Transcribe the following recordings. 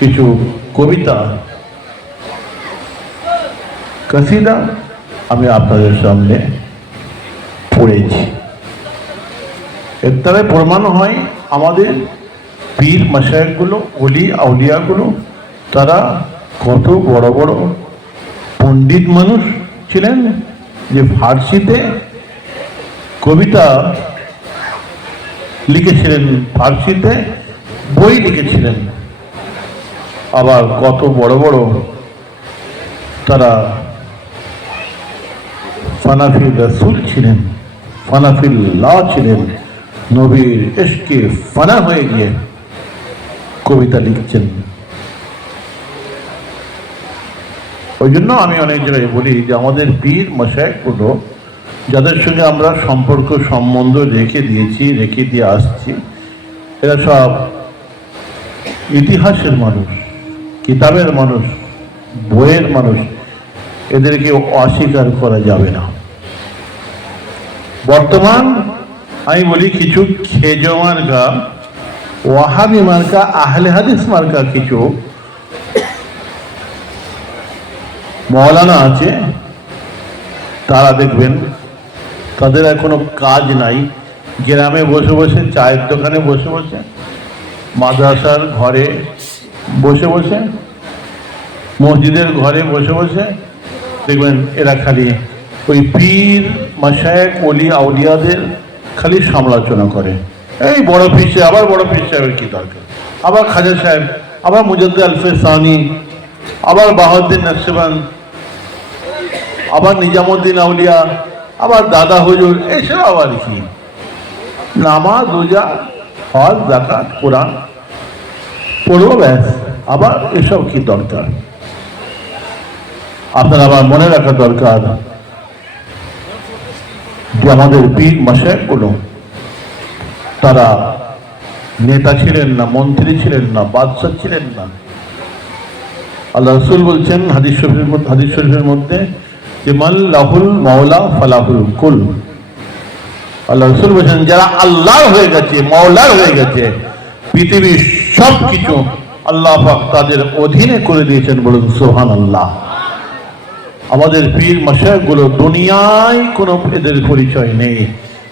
কিছু কবিতা কসিদা আমি আপনাদের সামনে পড়েছি। এর দ্বারা প্রমাণ হয় আমাদের পীর মাশায়েখগুলো, ওলি আউলিয়াগুলো তারা কত বড় বড় পণ্ডিত মানুষ ছিলেন, যে ফার্সিতে কবিতা লিখেছিলেন, ফার্সিতে বই লিখেছিলেন। আবার কত বড় বড় তারা ফানাফিল রাসূল ছিলেন, ফানাফিল্লাহ ছিলেন, নবীর ইশকে ফানা হয়ে গিয়ে কবিতা লিখছেন। ওই জন্য আমি অনেক জায়গায় বলি যে আমাদের পীর মাশায়েখগুলো যাদের সঙ্গে আমরা সম্পর্ক সম্বন্ধ রেখে দিয়ে আসছি, এরা সব ইতিহাসের মানুষ, কিতাবের মানুষ, বইয়ের মানুষ, এদেরকে অস্বীকার করা যাবে না। বর্তমান আমি বলি কিছু খেজো মার্কা, ওয়াহাবি মার্কা, আহলে হাদিস মার্কা কিছু মওলানা আছে, তারা দেখবেন তাদের আর কোনো কাজ নাই, গ্রামে বসে বসে, চায়ের দোকানে বসে বসে, মাদ্রাসার ঘরে বসে বসে, মসজিদের ঘরে বসে বসে দেখবেন এরা খালি ওই পীর মাশায়েখ ওলি আউলিয়াদের খালি সমালোচনা করে। এই বড় পীর সাহেব, আবার বড় পীর সাহেবের কি দরকার, আবার খাজা সাহেব, আবার মুজাদ্দিদ আলফে সানি, আবার বাহাউদ্দিন নকশবন্দ, আবার নিজামুদ্দিন আউলিয়া, আবার দাদা হুজুর, এসব আবার কি? নামাজ, রোজা, হজ, যাকাত, কোরআন পড়বো, ব্যাস, আবার এসব কি দরকার? আপনার আবার মনে রাখা দরকার যে আমাদের পীর মাশায়েখগুলো তারা নেতা ছিলেন না, মন্ত্রী ছিলেন না, বাদশাহ ছিলেন না। আল্লাহ রাসূল বলছেন হাদিস শরীফের মধ্যে যে মান লাহুল মাওলা ফালাহুল কুল। আল্লাহ রাসূল বলছেন যারা আল্লাহর হয়ে গেছে, মাওলার হয়ে গেছে, পৃথিবীর সব কিছু আল্লাহ পাক তাদের অধীনে করে দিয়েছেন, বলুন সুবহানাল্লাহ। আমাদের পীর মাশায়েখগুলো দুনিয়ায় কোনো এদের পরিচয় নেই,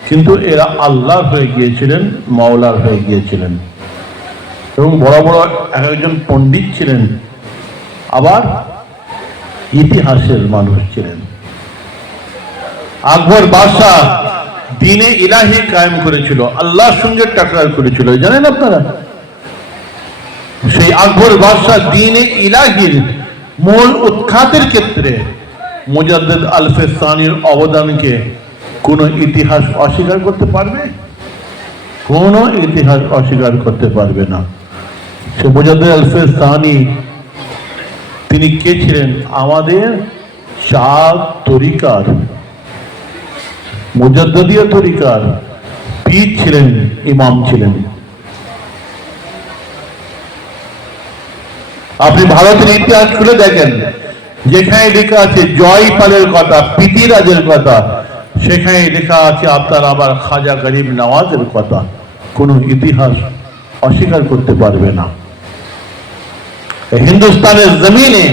কিন্তু এরা আল্লাহর হয়ে গিয়েছিলেন, মাওলার হয়ে গিয়েছিলেন, এবং বড় বড় একজন পণ্ডিত ছিলেন, আবার ইতিহাসের মানুষ ছিলেন। আকবর বাদশাহ দ্বীনে ইলাহি কায়েম করেছিল, আল্লাহর সঙ্গে টাকরার করেছিল, জানেন আপনারা? সেই আকবর বাদশাহ দ্বীনে ইলাহির মূল উৎখাতের ক্ষেত্রে মুজাদ্দিদ আলফে সানির অবদানকে কোন ইতিহাস অস্বীকার করতে পারবে? কোন ইতিহাস অস্বীকার করতে পারবে না। সে মুজাদ্দিদ আলফে সানি তিনি কে ছিলেন? আমাদের চার তরিকার, মুজাদ্দিদিয়া তরিকার পীর ছিলেন, ইমাম ছিলেন। আপনি ভারতের ইতিহাস খুলে দেখেন, যেখানে লেখা আছে জয়পালের কথা, পৃথিরাজের কথা, সেখানে লেখা আছে আপনার আবার খাজা গরিব নওয়াজের কথা। কোন ইতিহাস অস্বীকার করতে পারবে না। হিন্দুস্তানের জমিনে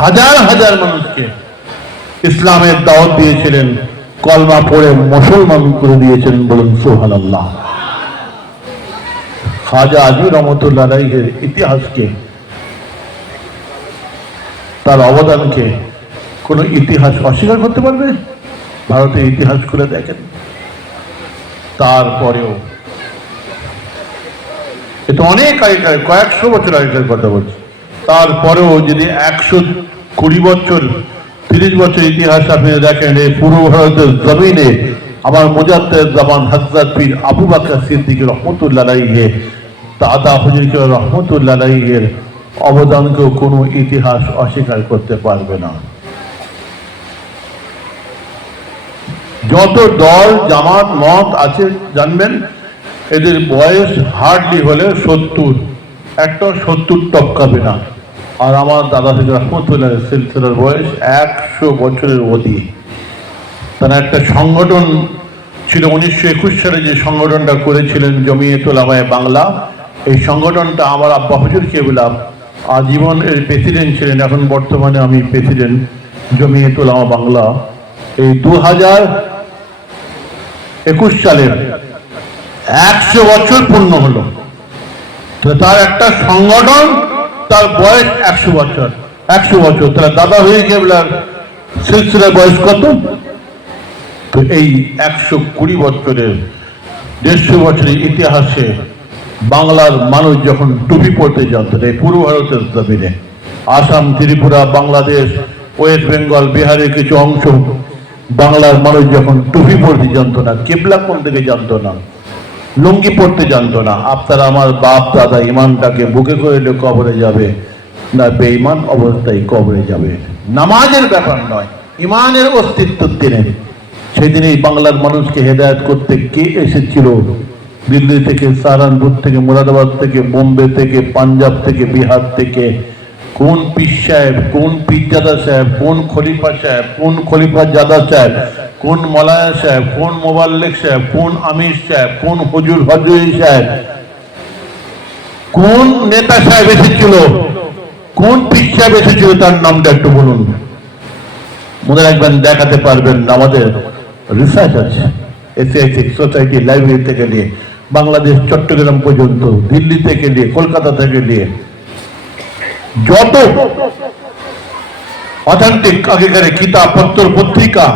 হাজার হাজার মানুষকে ইসলামের দাওয়াত দিয়েছিলেন, কলমা পড়ে মুসলমান করে দিয়েছিলেন, বলুন সুবহানাল্লাহ। খাজা আজমি রহমতুল্লাহ আলাইহির ইতিহাসকে, তার অবদানকে কোন ইতিহাস অস্বীকার করতে পারবে? ভারতের ইতিহাস খুলে দেখেন। তারপরেও এটা অনেক আগেকার, কয়েকশো বছর আগেকার কথা বলছি, তারপরেও যদি 120 বছর 30 বছর ইতিহাস আপনি দেখেন, এই পূর্ব ভারতের জমিনে আমার মুজাদ্দিদ জামান হযরত পীর আবু বকর সিদ্দিক রহমতুল্লাহ আলাইহি, দাদা হুজুর রহমতুল্লাহ আলাইহির অবদানকেও কোনো ইতিহাস অস্বীকার করতে পারবে না। যত দল জামাত মত আছে জানবেন, এদের বয়স হার্ডলি হলে 70, একটা 70 টপকাবে না। আর আমার দাদা হুজুর রহমতুল্লাহ সিলসিলার বয়স 100 বছরের অধিক। তারা একটা সংগঠন ছিল 1921 সালে, যে সংগঠনটা করেছিলেন জমিয়তুল উলামায়ে বাংলা, এই সংগঠনটা আমার আব্বা হুজুর কেবলা আজীবন এর প্রেসিডেন্ট ছিলেন, এখন বর্তমানে আমি প্রেসিডেন্ট জমিয়তুল উলামা বাংলা। এই 2021 সালের 100 বছর পূর্ণ হলো। তার একটা সংগঠন, তার বয়স 100 বছর। 100 বছর তাহলে দাদা হুজুর কেবলার সিলসিলার বয়স কত? তো এই 120 বছরের 150 বছরের ইতিহাসে বাংলার মানুষ যখন টুপি পড়তে জানত, এই পূর্ব ভারতের জমিনে আসাম, ত্রিপুরা, বাংলাদেশ, ওয়েস্ট বেঙ্গল, বিহারের কিছু অংশ বাংলার মানুষ যখন টুপি পড়তে জানত না, কেবলা কোন দিকে জানত না, লুঙ্গি পড়তে জানত না, আপনার আমার বাপ দাদা ইমানটাকে বুকে করে কবরে যাবে না বেঈমান অবস্থায় কবরে যাবে। নামাজের ব্যাপার নয়, ইমানের অস্তিত্ব দিনে সেদিনই বাংলার মানুষকে হেদায়েত করতে কে এসেছিল? দিল্লি থেকে, সাহারানপুর থেকে, মুরাদাবাদ থেকে, বোম্বে থেকে, পাঞ্জাব থেকে, বিহার থেকে, কোন পীর সাহেব, কোন পীরজাদা সাহেব, কোন খলিফা সাহেব, কোন খলিফা জাদা সাহেব, কোন মলায়া সাহেব, কোন মোবাল্লেক সাহেব, কোন আমির সাহেব, কোন হুজুর হজরী সাহেব, কোন নেতা সাহেব এসেছিল, কোন পীর সাহেব এসেছিল, তার নামটা একটু বলুন। মনে রাখবেন, দেখাতে পারবেন। আমাদের রিসার্চ আছে, এশিয়াটিক সোসাইটি লাইব্রেরি থেকে নিয়ে বাংলাদেশ চট্টগ্রাম পর্যন্ত, দিল্লি থেকে নিয়ে কলকাতা থেকে নিয়ে যত অথেন্টিক আগেকার কিতাব পত্র পত্রিকা,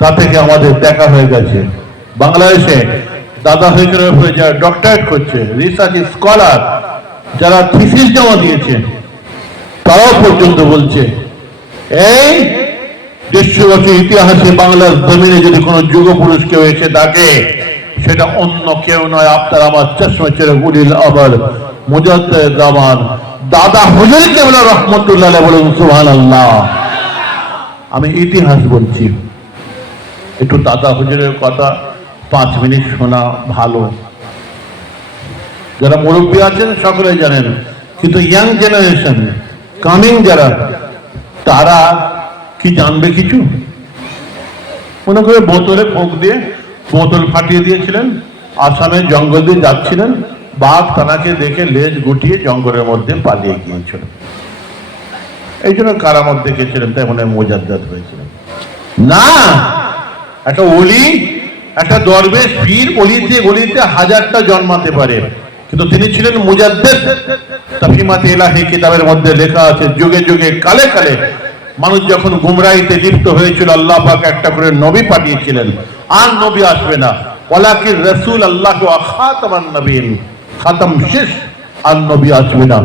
তা থেকে আমাদের দেখা হয়ে গেছে বাংলাদেশে দাদা হয়েছে যারা ডক্টরেট করছে, রিসার্চ স্কলার যারা থিসিস জমা দিয়েছে, তারাও পর্যন্ত বলছে এই 150 বছর ইতিহাসে বাংলার জমিনে যদি কোনো যুগ পুরুষ কেউ এসে থাকে, সেটা অন্য কেউ নয়, আপনার আমার চশমা চেরে উলিল আমর মুজাদ্দেদ জামান দাদা হুজুর কেবলা রহমতুল্লাহ আলাইহি। বলুন সুবহানাল্লাহ। আমি ইতিহাস বলছি, একটু দাদা হুজুরের কথা 5 মিনিট শোনা ভালো। যারা মুরব্বী আছেন সকলে জানেন, কিন্তু ইয়াং জেনারেশন কামিং যারা, তারা কি জানবে কিছু? মনে করে বোতলে ফোঁক দিয়ে বোতল ফাটিয়ে দিয়েছিলেন, আসামের জঙ্গল দিয়ে যাচ্ছিলেন, বাঘ তানাকে দেখে লেজ গুটিয়ে জঙ্গলের মধ্যে পালিয়ে গিয়েছিল। এই জন্য কারামত দেখেছিলেন, তাই মনে হয় মুজাদ্দেদ হয়েছিলেন না। একটা অলি, একটা দরবেশ পীর অলিতে গলিতে হাজারটা জন্মাতে পারে, কিন্তু তিনি ছিলেন মুজাদ্দেদ। তাফহিমাতে ইলাহি কিতাবের মধ্যে লেখা আছে, যুগে যুগে কালে কালে মানুষ যখন গুমরাহিতে লিপ্ত হয়েছিল, আল্লাহ পাক একটা করে নবী পাঠিয়েছিলেন। আর নবী আসবে না, ওয়ালাকিন রাসূল আল্লাহ ওয়া খাতামান নবীন, খাতাম শেষ, আর নবী আসবে না।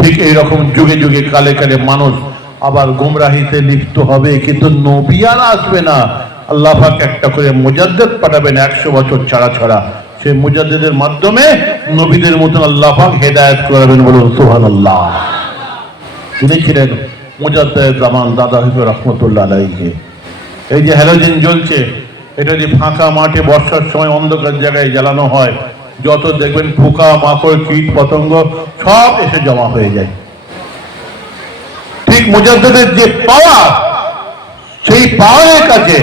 ঠিক এইরকম যুগে যুগে কালে কালে মানুষ আবার গুমরাহিতে লিপ্ত হবে, কিন্তু নবী আর আসবে না। আল্লাহ পাক একটা করে মুজাদ্দেদ পাঠাবেন 100 বছর ছাড়া ছাড়া। সেই মুজাদ্দেদের মাধ্যমে নবীদের মতন আল্লাহ পাক হেদায়েত করাবেন। বলুন সুবহানাল্লাহ। তিনি ছিলেন মুজাদ্দেদ জামান দাদা হুজুর রহমতুল্লাহ আলাইহি। এই যে হ্যালোজেন জ্বলছে, এটা যে ফাঁকা মাঠে বর্ষার সময় অন্ধকার জায়গায় জ্বালানো হয়, যত দেখবেন পোকা মাকড় কীট পতঙ্গ সব এসে জমা হয়ে যায়। ঠিক মুজাদ্দেদের যে পাওয়ার, সেই পাওয়ারের কাছে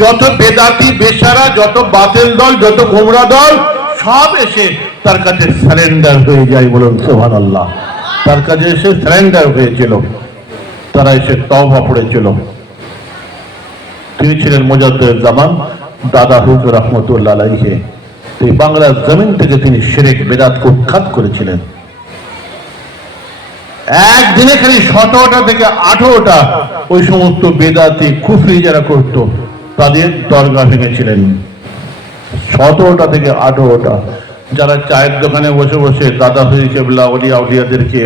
যত বেদাতি বেশারা, যত বাতিল দল, যত গোমরা দল সব এসে তার কাছে সারেন্ডার হয়ে যায়। বলুন সুবহানাল্লাহ। তার কাছে এসে সারেন্ডার হয়েছিল, তারা এসে তওবা পড়েছিল। তিনি ছিলেন মুজাদ্দেদ জামান দাদা হুজুর রহমতুল্লাহ আলাইহি। এই বাংলার জমিন থেকে তিনি শিরক বেদাতকে উৎখাত করেছিলেন। একদিনে খালি 17টা থেকে 18টা ওই সমস্ত বেদাতি কুফরি যারা করত, তাদের দরগা ভেঙেছিলেন। 17টা থেকে 18টা যারা চায়ের দোকানে বসে বসে দাদা হুজুর কেবলা ওলিয়া উলিয়াদেরকে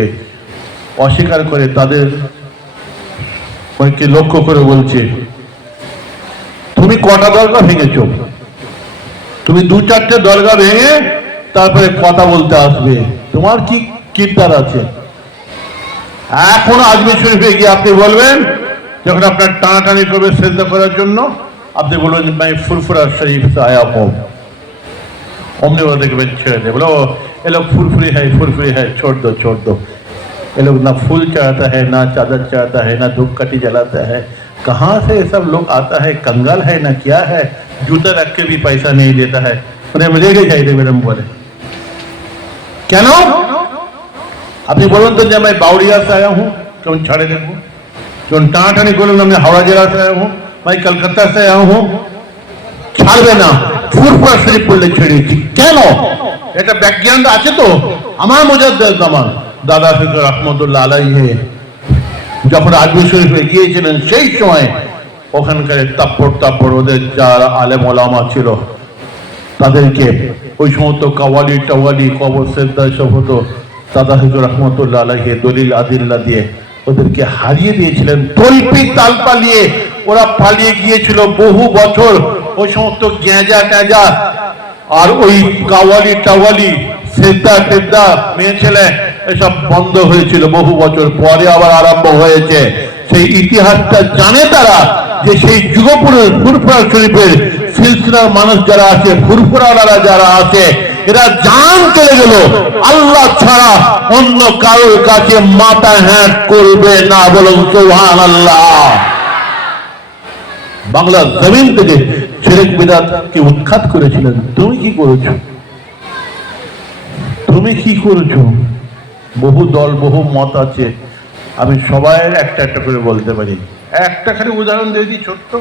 অস্বীকার করে, তাদের লক্ষ্য করে বলছে, তুমি কটা দরগা ভেঙেছো? তুমি 2-4টে দরগা ভেঙে তারপরে কথা বলতে আসবে, তোমার কি কিরদার আছে? এখন আজমির শরীফে গিয়ে আপনি বলবেন, যখন আপনার টানাটানি করবে সেজদা করার জন্য, আপনি বলবেন ভাই ফুরফুরা শরীফ से आया हूं, অমনি ওরা দেখবেন ছেড়ে দেবে। বলো ये लोग फुरफुरी है, छोड़ दो। ये लोग ना फूल चढ़ाता है, ना चादर चढ़ाता है, ना धूपकाठी जलाता है। कहाँ से ये सब लोग आता है? कंगाल है ना क्या है? जूता रख के भी पैसा नहीं देता है। उन्हें ले गए जाइए मैडम बोले, কেন? আপনি বলুন তো যে मैं बावड़िया से आया हूँ, क्यों छाड़े देखो, क्यों टाटानी बोलूँ मैं हावड़ा जिला से आया हूँ, मैं कलकत्ता से आया हूँ, ছাড়বে না, ফুরফুরা শরীফ পড়লে ছেড়েছি। কেন? এটা বিজ্ঞান আছে তো। আমার মুজাদ্দেদ জামান দাদা ফিকর রহমতুল্লাহ আলাইহি যখন আজমির শরীফে গিয়েছিলেন, সেই সময় ওখানকার তাপ্পর ওদের যারা আলেম ওলামা ছিল তাদেরকে ওই সমস্ত কাওয়ালি টাওয়ালি কবর সেজদা সব হতো, দাদা ফিকর রহমতুল্লাহ আলাইহি দলিল আদিল্লা দিয়ে ওদেরকে হারিয়ে দিয়েছিলেন। তল্পি তাল পালিয়ে ওরা পালিয়ে গিয়েছিল বহু বছর। ওই সমস্ত গ্যাঁজা ট্যাজা আর ওই কাওয়ালি টাওয়ালি সেজদা টেজদা মেয়ে ছেলে এসব বন্ধ হয়েছিল বহু বছর পরে আবার আরম্ভ হয়েছে। সেই ইতিহাসটা জানে তারা যে সেই যুগপুরের ফুরফুরা শরীফের সিলসিলার মানুষ যারা আছে, ফুরফুরারা যারা আছে, এরা জান চলে গেল আল্লাহ ছাড়া অন্য কারোর কাছে মাথা হ্যাট করবে না। বলুন সুবহানাল্লাহ। বাংলা জমিন থেকে শিরক বিদআতকে উৎখাত করেছিলেন। তুমি কি করেছো? তুমি কি করেছো? বহু দল বহু মত আছে, আমি সবাই একটা একটা করে বলতে পারি। একটা খালি উদাহরণ দিয়ে দিই ছোট্ট।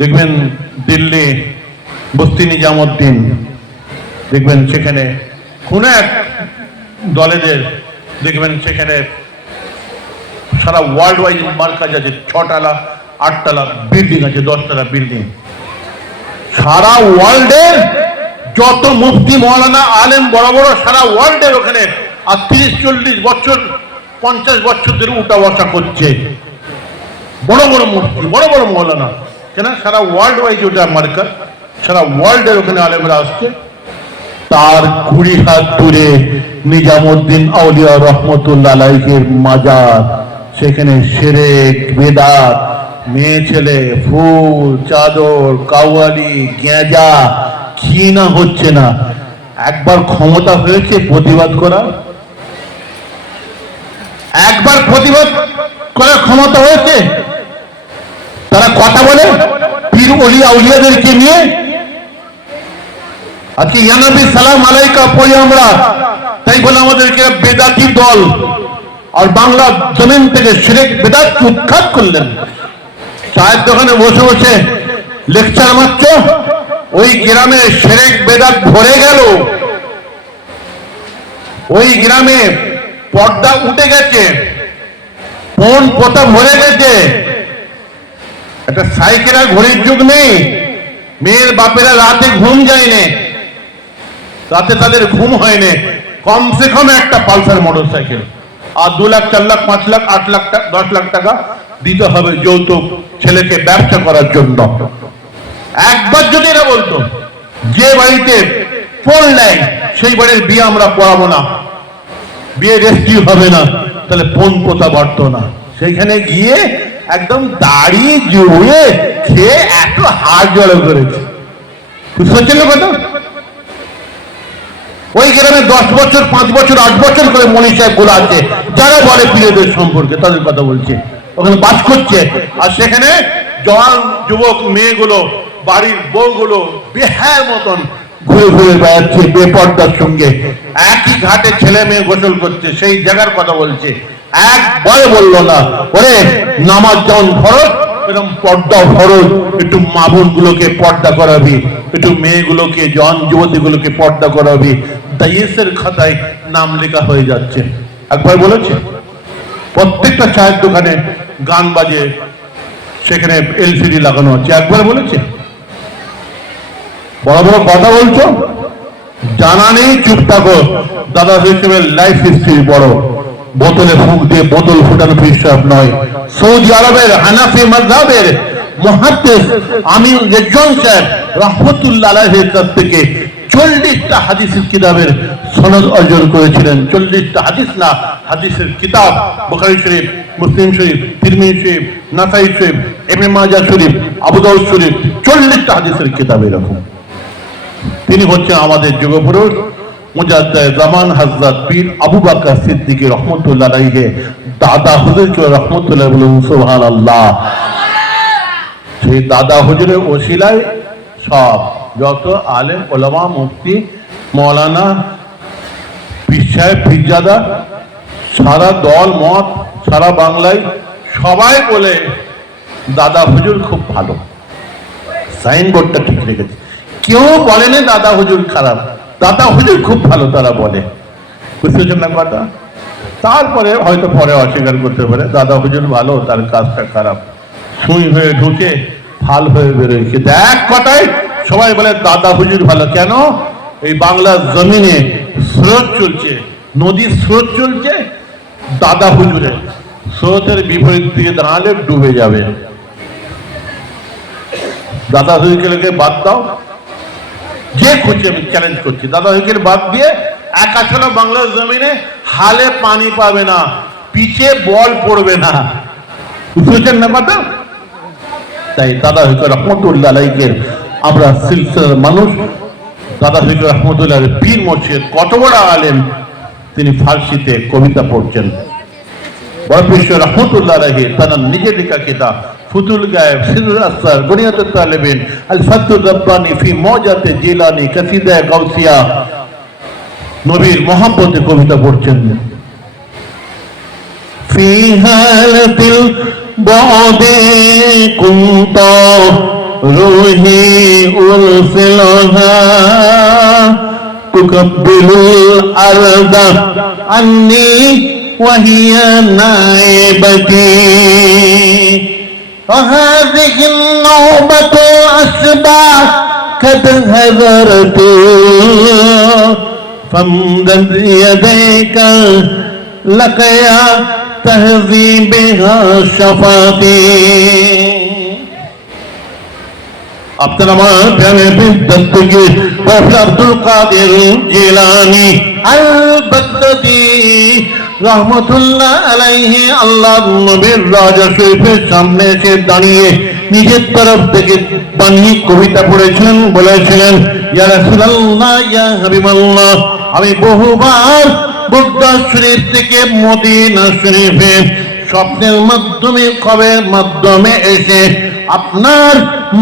দেখবেন দিল্লি বস্তি নিজামুদ্দিন, দেখবেন সেখানে কোন এক দলেদের দেখবেন সেখানে সারা ওয়ার্ল্ড ওয়াইড মার্কাজ আছে, 6 8 বিল্ডিং আছে, 10 বিল্ডিং। সারা ওয়ার্ল্ডের যত মুফতি মৌলানা আলেম বড় বড় সারা ওয়ার্ল্ডের ওখানে আর 30-40 বছর 50 বছর ধরে উঠা বসা করছে। বড় বড় মুফতি বড় বড় মৌলানা, কেন? সারা ওয়ার্ল্ড ওয়াইড ওটা মার্কাজ, সারা ওয়ার্ল্ডের ওখানে আলেমরা আসছে। তার 20 হাত দূরে নিজামুদ্দিন আউলিয়া রহমতুল্লাহ আলাইহির মাজার। সেখানে শিরক বিদআত, মেয়ে ছেলে, ফুল চাদর, কাওয়ালি গ্যাঁজা কি না হচ্ছে না। একবার ক্ষমতা হয়েছে প্রতিবাদ করা? একবার প্রতিবাদ করার ক্ষমতা হয়েছে? তারা কথা বলে পীর ওলি আউলিয়াদেরকে নিয়ে। আজকে ইয়া নবী সালাম আলাইকা পড়ি আমরা, তাই বলে আমাদেরকে বেদাতি দল আর বাংলা জমিন থেকে শিরক বিদআত উৎখাত করলেন। চায়ের দোকানে বসে বসে লেকচার মাত্র, ওই গ্রামে শিরক বিদআত ভরে গেল। ওই গ্রামে পর্দা উঠে গেছে, পণ পোতা ভরে গেছে। একটা সাইকেল আর ঘড়ির যুগ নেই। মেয়ের বাপেরা রাতে ঘুম যায়নি, রাতে তাদের ঘুম হয়নি। কমসে কম একটা পালসার মোটর সাইকেল আর 2 লাখ 4 লাখ 5 লাখ 8 লাখ 10 লাখ টাকা দিতে হবে যৌতুক ছেলেকে ব্যবসা করার জন্য। একবার যদি এরা বলতো যে বাড়িতে ফোন নেয় সেই বাড়ির বিয়ে আমরা পড়াবো না, বিয়ে রেস্টি হবে না, তাহলে পণ পোতা বাড়তো না। সেইখানে গিয়ে একদম দাঁড়িয়ে জুড়ে খেয়ে এত হাড় জড়ো করেছে। শুনছেন কথা? ওই গ্রামে 10 বছর 5 বছর 8 বছর করে মনি সাহেব গুলো আছে যারা বলে পীরদের সম্পর্কে, তাদের কথা বলছে। ওখানে বাস করছে আর সেখানে জওয়ান যুবক মেয়েগুলো, বাড়ির বউগুলো বেহায়ার মতন ঘুরে ঘুরে বেড়াচ্ছে বেপর্দার সঙ্গে। একই ঘাটে ছেলে মেয়ে গোসল করছে, সেই জায়গার কথা বলছে। একবারে বললো না ওরে নামাজ যেমন ফরজ এরকম পর্দা ফরজ, একটু মা বোন গুলোকে পর্দা করাবি, একটু মেয়েগুলোকে জওয়ান যুবতীগুলোকে পর্দা করাবি। দাইয়েসের খাতায় নাম লেখা হয়ে যাচ্ছে। একবার বলেছে প্রত্যেকটা চায়ের দোকানে গান বাজে, সেখানে এলসিডি লাগানো হচ্ছে। একবার বলেছে? বড় বড় কথা বলছো, জানা নেই, চুপ থাকো। দাদা হিসেবে লাইফ হিস্ট্রি বড়, বোতলে ফুঁক দিয়ে বোতল ফুটানো হিসাব নয়। সৌদি আরবের হানাফি মাযহাবের মুহাদ্দিস আমির রেজওয়ান সাহেব রাহমাতুল্লাহ আলাইহির কাছ থেকে 40টা হাদিসের কিতাবের সনদ অর্জন করেছিলেন। 40টা হাদিস না, হাদিসের কিতাব বুখারী শরীফ, মুসলিম শরীফ, তিরমিজি শরীফ, নাসাই শরীফ, ইবনে মাজাহ শরীফ, আবু দাউদ শরীফ, 40টা হাদিসের কিতাব এরকম। তিনি হচ্ছেন আমাদের যুগপুরুষ মুজাদ্দেদ জামান হযরত পীর আবু বকর সিদ্দিক রহমাতুল্লাহ আলাইহি দাদা হুজুর রহমাতুল্লাহ বলুন সুবহানাল্লাহ। সেই দাদা হুজুরের ওসিলায় সব যত আলেম ওলামা মুফতি মৌলানা পীর সাহেব পীরজাদা সারা দল মত সারা বাংলায় সবাই বলে দাদা হুজুর খুব ভালো, সাইনবোর্ডটা ঠিক রেখেছে, কেউ বলেনি দাদা হুজুর খারাপ, দাদা হুজুর খুব ভালো তারা বলে। বুঝতে পারছেন না কথা? তারপরে হয়তো পরে অস্বীকার করতে পারে দাদা হুজুর ভালো, তার কাজটা খারাপ, সুই হয়ে ঢুকে ফাল হয়ে বেরোয়। কিন্তু এক কথায় সবাই বলে দাদা হুজুর ভালো। কেন? এই বাংলার জমিনে স্রোত চলছে, নদীর স্রোত চলছে, দাদা হুজুরের স্রোতের বিপরীত দিকে দাঁড়ালে ডুবে যাবে। দাদা হুজুরকে বাদ দাও, যে খুঁজছে, আমি চ্যালেঞ্জ করছি, দাদা হুজুরকে বাদ দিয়ে একা ছিল বাংলার জমিনে হালে পানি পাবে না, পিছে বল পড়বে না। বুঝছেন না কথা? তাই দাদা হুজুর রহমতুল্লাহ আলাইহিকে আমরা সিলসিলার মানুষ। দাদা হুজুর রহমতুল্লাহ পীর মুর্শিদ কত বড় আলেম, তিনি ফার্সিতে কবিতা পড়ছেন। বড় পীর রহমতুল্লাহ আলাইহি তার নিজে লেখা কিতাব ফুতুল গায়েব, সিরুল আসরার, গুনিয়াতুত তালিবিন, আল ফাতুর রব্বানি ফি মওজাতে জিলানি, কাসিদা গাউসিয়া, নবীর মহব্বতে কবিতা পড়ছেন। ফি হালাতিল বাদে কুনতা রুহি উরসিলহা তুকাব্বিলুল আরদা আন্নি وهي نائبتي وهذه النوبة الأسبع قد هذرت فامدد يديك لك يا تهذيبها شفاتي। আপনারা আমার প্রাণের বিদ্যার্থ থেকে আব্দুল কাদের জিলানী আল বাগদাদী রহমতুল্লাহ আলাইহি আল্লাহর নবীর রাজা শরীফের সামনে এসে দাঁড়িয়ে নিজের তরফ থেকে বানিয়ে কবিতা পড়েছিলেন, বলেছিলেন, ইয়া রাসূলুল্লাহ, ইয়া হাবিবাল্লাহ, আমি বহুবার বুদ্ধা শরীফ থেকে মদিনা শরীফে স্বপ্নের মাধ্যমে, খবরের মাধ্যমে এসে আপনার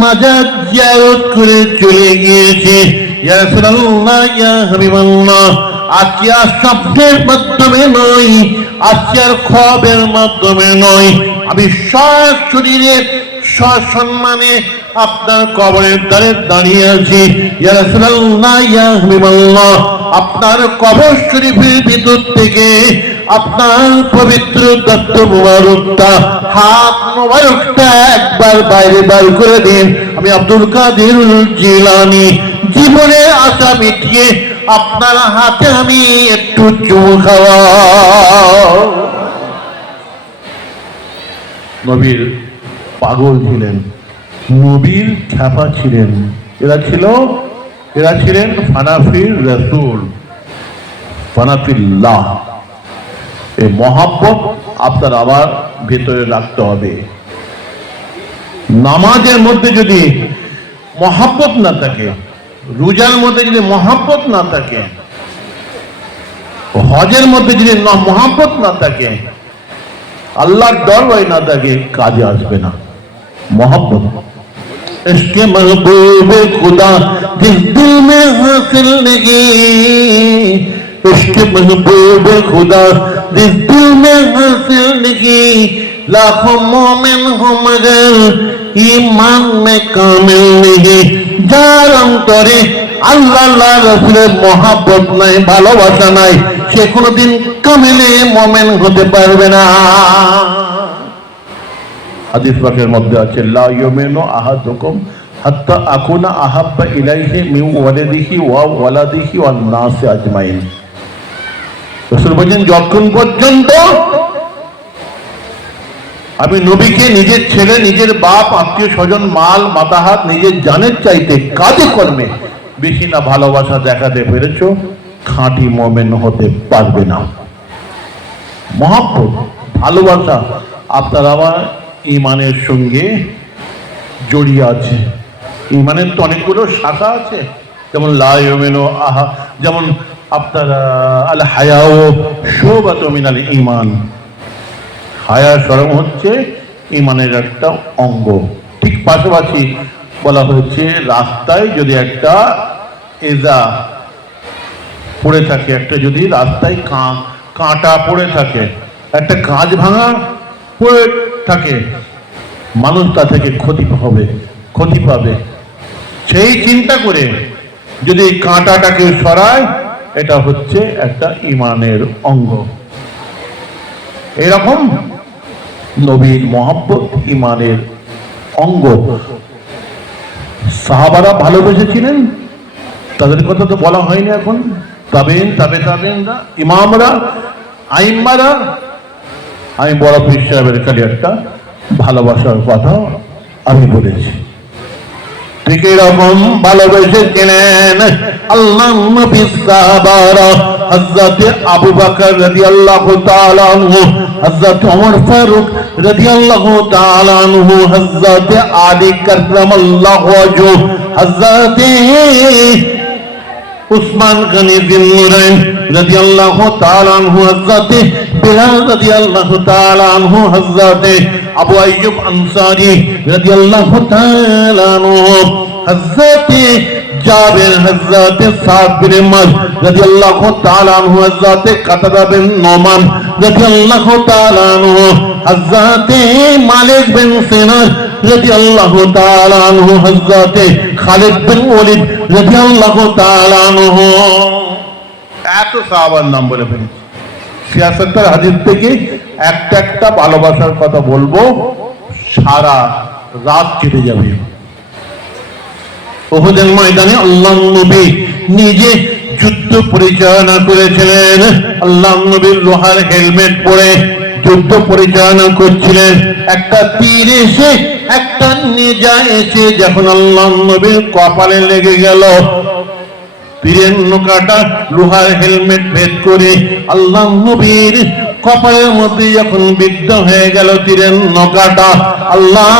মাজার জিয়ারত করে চলে গিয়েছি। ইয়া রাসূলুল্লাহ, ইয়া হাবিবাল্লাহ, আজকে আর স্বপ্নের মাধ্যমে নয়, আজকে আর খবরের মাধ্যমে নয়, আমি সশরীরে সসম্মানে আপনার কবরের দ্বারে দাঁড়িয়ে আছি। ইয়া রাসূলুল্লাহ, ইয়া হাবিবাল্লাহ, আপনার কবর শরীফের ভিতর থেকে আপনার পবিত্র দত্ত মুবারকটা, হাত মুবারকটা একবার বাইরে বার করে দিন। আমি আব্দুল কাদের জিলানী জীবনের আশা মিটিয়ে আপনার হাতে আমি একটু চুমু খাওয়া। নবীর পাগল ছিলেন, নবীর খ্যাপা ছিলেন। এরা ছিলেন ফানাফির রাসূল, ফানাফিল্লাহ। এই মহাব্বত আপনার আমার ভেতরে রাখতে হবে। নামাজের মধ্যে যদি মহাব্বত না থাকে, রোজার মধ্যে যদি মহাব্বত না থাকে, হজের মধ্যে যদি মহাব্বত না থাকে, আল্লাহর ডর ভয় না থাকে, কাজে আসবে না মহাব্বত। ইশকে महबूब खुदा जिस दिल में हासिल नहीं, इश्क़ महबूब खुदा जिस दिल में हासिल नहीं, लाखों मोमिन हो मगर ईमान में कामिल नहीं। যার অন্তরে আল্লাহ রাসূলের মহব্বত নাই, ভালোবাসা নাই, সে কোনোদিন কামিলে মুমিন হতে পারবে না। হাদিস পাকের মধ্যে আছে, লা ইউমিনু আহাদুকুম হাত্তা আকুনা আহাব্বা ইলাইহি মিন ওয়ালিদিহি ওয়া ওয়ালাদিহি ওয়ান নাসি আজমাইন। রাসূল বলেন, যতক্ষণ পর্যন্ত আমি নবীকে নিজের ছেলে, নিজের বাপ, আত্মীয় স্বজন, মাল মাতাহাত, নিজের জানের চাইতে কাজে কর্মে বেশি না ভালোবাসা দেখাতে পেরেছো, খাঁটি মুমিন হতে পারবে না। মহব্বত, ভালোবাসা আপনার আমার ঈমানের সঙ্গে জড়িয়ে আছে। ঈমানের তো অনেকগুলো শাখা আছে, যেমন লা ইউমিনু আহা, যেমন আপনার আল হায়াউ শুবাতুম মিনাল ঈমান। হায়া শরম হচ্ছে ঈমানের একটা অঙ্গ। ঠিক পাশাপাশি বলা হয়েছে, রাস্তায় যদি একটা এজা পড়ে থাকে, একটা যদি রাস্তায় কাঁটা পড়ে থাকে, একটা কাঁচ ভাঙা পড়ে থাকে, মানুষ তা থেকে ক্ষতি পাবে। সেই চিন্তা করে যদি কাঁটাটাকে সরায়, এটা হচ্ছে একটা ঈমানের অঙ্গ। এরকম নবীর মহব্বত ঈমানের অঙ্গ। সাহাবারা ভালোবেসেছিলেন, তাদের কথা তো বলা হয়নি এখন। তাবেঈনরা, ইমামরা, আইম্মারা, আমি বড় পীর সাহেবের খালি একটা ভালোবাসার কথা আমি বলেছি। ঠিক এরকম ভালোবেসেছিলেন আল্লাহ নবী সাহাবারা। হযরত আবু বকর রাদিয়াল্লাহু তাআলা আনহু, হযরত ওমর ফারুক রাদিয়াল্লাহু তাআলা আনহু, হযরত আলী কাররামাল্লাহু ওয়াজহু, হযরত উসমান গনি যিন্নুরাইন রাদিয়াল্লাহু তাআলা আনহু, হযরত বিলাল রাদিয়াল্লাহু তাআলা আনহু, হযরত আবু আইয়ুব আনসারী রাদিয়াল্লাহু তাআলা আনহু, হযরত জাবের, হযরত সাদ বিন মাজ রাদিয়াল্লাহু তাআলা আনহু, হযরত কাতাদা বিন নোমান রাদিয়াল্লাহু তাআলা আনহু, হযরত মালিক বিন সিনান রাদিয়াল্লাহু তাআলা আনহু, হযরত খালিদ বিন ওয়ালিদ রাদিয়াল্লাহু তাআলা আনহু। এত সাহাবার নাম বলে ফেলেছি। ৭৬ হাদিস থেকে একটা ভালোবাসার কথা বলবো, সারা রাত কেটে যাবে। উহুদের ময়দানে আল্লাহ নবী নিজে যুদ্ধ পরিচালনা করেছিলেন। আল্লাহ নবীর লোহার হেলমেট পরে যুদ্ধ পরিচালনা করছিলেন। একটা তীর এসে, একটা নেজা এসে যখন আল্লাহ নবীর কপালে লেগে গেল, তীরের নৌকাটা লোহার হেলমেট ভেদ করে আল্লাহ নবীর কপালের মধ্যে যখন বিদ্ধ হয়ে গেল তীরের নৌকাটা, আল্লাহ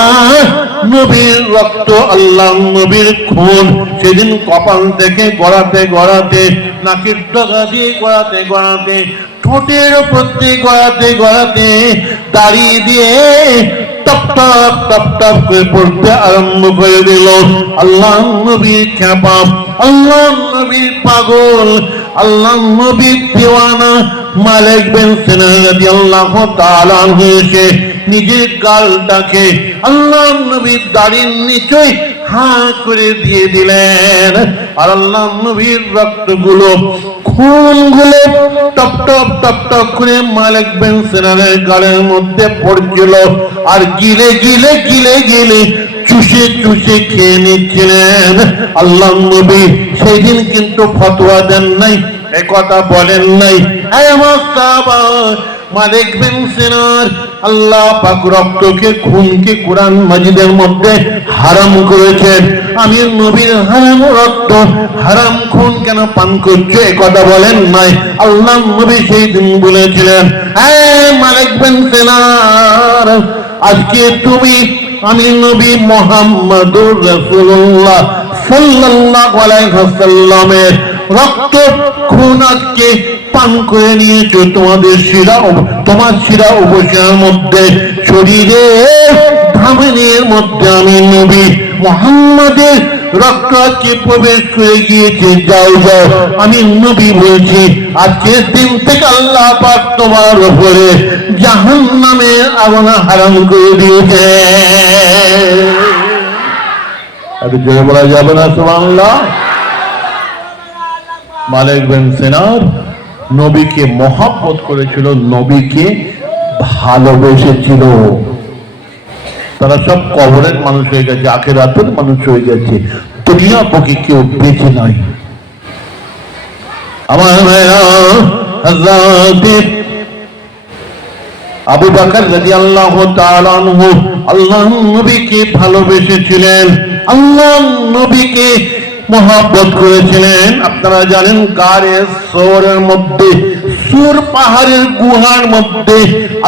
নবীর রক্ত, আল্লাহ নবীর খুন সেদিন কপাল থেকে গড়াতে, নাকের ডগা দিয়ে গড়াতে, ঠোঁটের উপর দিয়ে গড়াতে, দাড়ি দিয়ে টপ টপ করে পড়তে আরম্ভ করে দিল। আল্লাহ নবীর খ্যাপা, আল্লাহ নবীর পাগল, আল্লাহ নবীর দিওয়ানা মালিক বিন সিনান রাদিয়াল্লাহু তাআলা আনহু এসে নিজের গালটাকে আল্লাহ নবীর দাড়ির নিচে হা করে দিয়ে দিলেন। আর আল্লাহ নবীর রক্তগুলো, খুনগুলো টপ টপ করে মালিক বিন সিনানের গালের মধ্যে পড়ছিল। আর গিলে চুষে খেয়ে নিচ্ছিলেন। আল্লাহ নবী সেই দিন কিন্তু ফতোয়া দেন নাই, একথা বলেন নাই, আমার সাহাবা মালিক বিন সিনার আল্লাহ পাক রক্তকে, খুনকে কোরআন মাজিদের মধ্যে হারাম করেছেন। আমি নবীর হারাম রক্ত, হারাম খুন কেন পান করছো, একথা বলেন নাই। আল্লাহ নবী সেই দিন বলেছিলেন, মালিক বিন সিনার, আজকে তুমি, আমি নবী মুহাম্মদুর রাসূলুল্লাহ সাল্লাল্লাহু আলাইহি ওয়াসাল্লামের রক্ত খুন আজকে পান করে নিয়েছো। তোমার শিরা উপশিরার মধ্যে, শরীরে ধামনির মধ্যে আমি নবী মুহাম্মদের রক্ত আজকে প্রবেশ করে গিয়েছে। যাও, আমি নবী বলছি, আজকের দিন থেকে আল্লাহ পাক তোমার উপরে জাহান্নামের আগুন হারাম করে দিয়েছে। একটু জোরে বলা যাবে না সুবহানাল্লাহ? মালিক বিন সিনার নবীকে মহব্বত করেছিল, নবীকে ভালোবেসেছিল। তারা সব কবরের মানুষ হয়ে গেছে, আখিরাতের মানুষ হয়ে গেছে, দুনিয়া পক্ষে কেউ বেঁচে নাই। আমার ভাইরা, হযরত আবু বকর রাদিয়াল্লাহু তাআলা আনহু আল্লাহ নবীকে ভালোবেসেছিলেন, আল্লাহ নবীকে মহব্বত করেছিলেন। আপনারা জানেন গারে সওরের মধ্যে, সুর পাহাড়ের গুহার মধ্যে